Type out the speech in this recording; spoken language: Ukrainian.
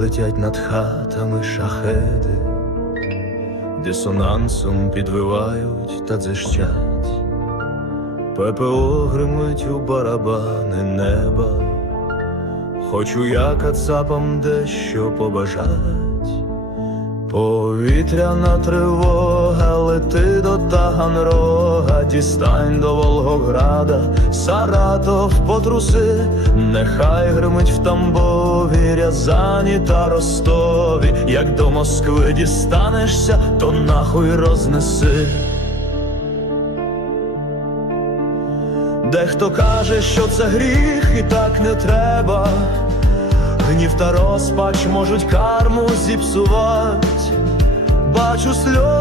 летять над хатами шахеди, дисонансом підвивають та дзищать, ППО гримить у барабани неба, хочу я кацапам дещо побажать. Повітряна тривога, лети до Таганрога, дістань до Волгограда, Саратов потруси, нехай гримить в Тамбові, Рязані та Ростові, як до Москви дістанешся, то нахуй рознеси. Дехто каже, що це гріх, і так не треба. Гнів та розпач можуть карму зіпсувати. Бачу сльози,